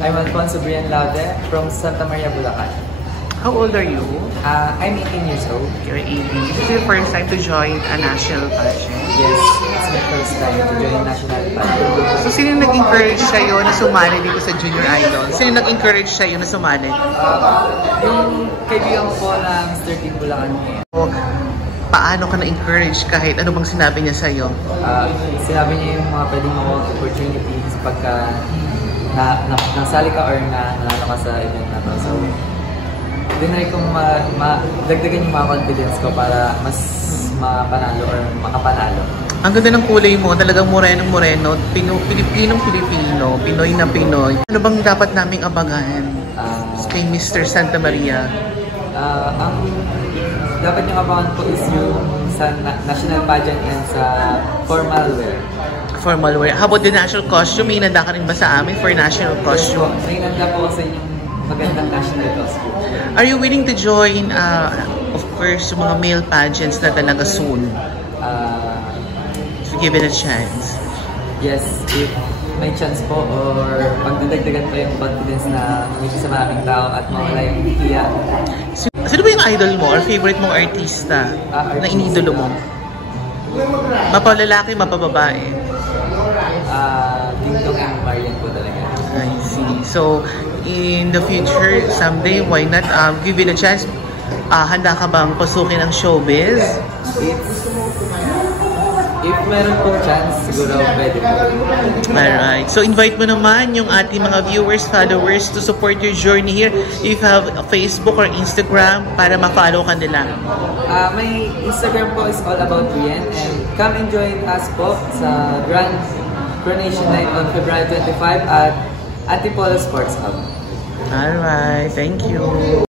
I'm Alfonso Brian Laude from Santa Maria, Bulacan. How old are you? I'm 18 years old. You're 18. Is this your first time to join a national pageant? Yes, it's my first time to join national pageant. So, sino nag-encourage sa'yo na sumali dito sa Junior Idol? Sino nag-encourage sa'yo na sumali? Yung kaibigan ko po na Mr. Team Bulacan. Paano ka na-encourage kahit ano bang sinabi niya sa'yo? Sinabi niya yung mga pwedeng makuha opportunities pagka nasali ka or nanalo ka sa event na to. So, dinry kong dagdagan yung mga confidence ko para mas mapanalo or makapanalo. Ang ganda ng kulay mo, talagang moreno-moreno, Pilipinong-Pilipino, Pinoy na Pinoy. Ano bang dapat naming abangan kay Mr. Santa Maria? Ang dapat yung abangan ko is yung sa national pageant and sa formal wear. Formal wear. How about the national costume? May inanda ka rin ba sa amin for national costume? May inanda po kasi yung magandang national costume. Are you willing to join, of course, yung mga male pageants na talaga soon? If given a chance. Yes, if may chance po or pagdadagdagan pa yung confidence na umisi sa maraming tao at mawala yung hiya. Sino ba yung idol mo or favorite mong artista na inidolo mo? Mapalalaki, mapababae? Dingdong and Marian po talaga. I see. So, in the future, someday, why not give it a chance? Handa ka bang pasukin ang showbiz? If meron pong chance, siguro pwede po. Alright. So, invite mo naman yung ating mga viewers, followers to support your journey here. If you have a Facebook or Instagram para ma-follow ka nila. My Instagram po is all about Rian, and come and join us po sa Grand Coronation Night on February 25 at Antipolo Sports Hub. Alright. Thank you.